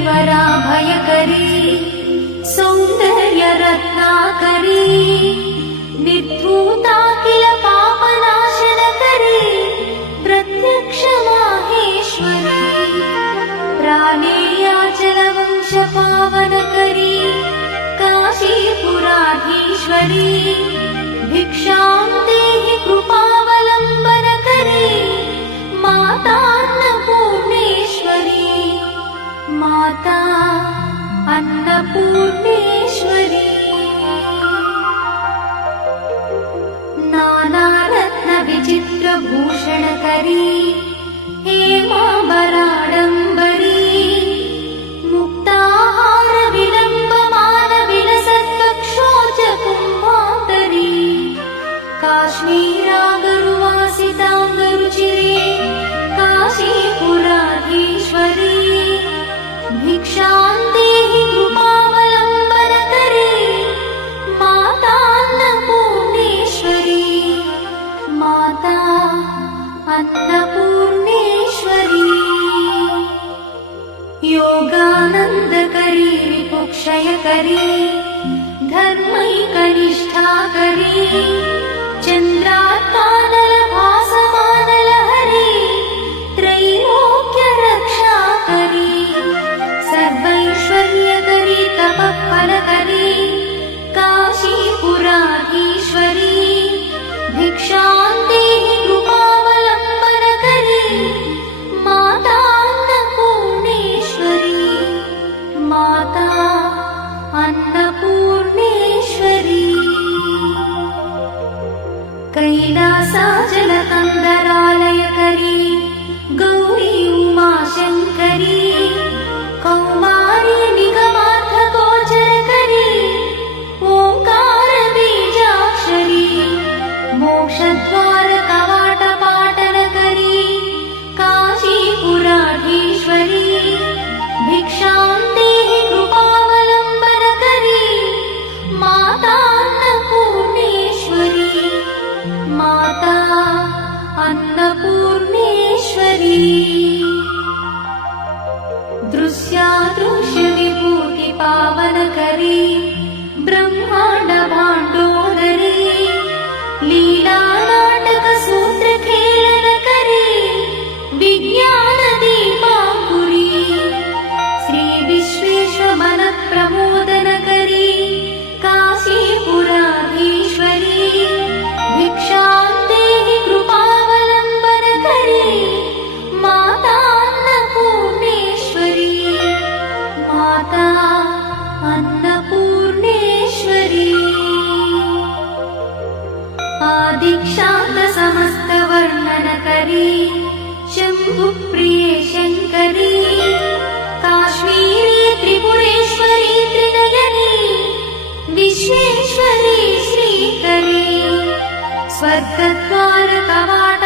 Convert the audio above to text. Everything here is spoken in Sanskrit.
करीवरा भयकरी सौंदर्य रत्नाकरी निर्धूता किल पापनाशनकरी प्रत्यक्ष माहेश्वरी प्राणेयाचलवंश पावनकरी काशीपुराधीश्वरी भिक्षां देहि कृपावलम्बनकरी मातान्नपूर्णेश्वरी माता अन्नपूर्णेश्वरी नानारत्न विचित्रभूषणकरी हेमाम्बराडम्बरी मुक्ताहार विलम्बमान विलसत्कक्षोच कुम्भान्तरी काश्मीरागरुवासिताङ्गरुचिरे काशीपुराधीश्वरी भिक्षां देहि कृपावलम्बनकरी मातान्नपूर्णेश्वरी माता अन्नपूर्णेश्वरी योगानन्दकरी विपुक्षयकरी धर्मैकनिष्ठाकरी चन्द्रात्मानलभासमानलहरी त्रैलोक्यरक्षाकरी सर्वैश्वर्यकरी तपःफलकरी काशीपुराधीश्वरी भिक्षां देहि कृपावलम्बनकरी मातान्नपूर्णेश्वरी माता अन्नपूर्णेश्वरी कैलासाचलकन्दरालयकरी गौरी उमाशङ्करी कौमारी निगमार्थगोचरकरी ओङ्कारबीजाक्षरी मोक्षद्वारकवाटपाटनकरी काशीपुराधीश्वरी भिक्षां देहि कृपावलम्बनकरी मातान्नपूर्णेश्वरी माता अन्नपूर्णेश्वरी दृश्यादृश्यविभूतिपावनकरी ब्रह्माण्डभाण्डोदरी लीलानाटकसूत्रखेलनकरी विज्ञानदीपाङ्कुरी श्रीविश्वेश्वरमनःप्रमोदनकरी काशीपुराधीश्वरी भिक्षां देहि कृपावलम्बनकरी मातान्नपूर्णेश्वरी माता अन्नपूर्णेश्वरी आदिक्षान्तसमस्तवर्णनकरी शम्भुप्रिये शङ्करी काश्मीरी त्रिपुरेश्वरी त्रिनयनी विश्वेश्वरी श्रीकरी स्वर्गद्वारकवाट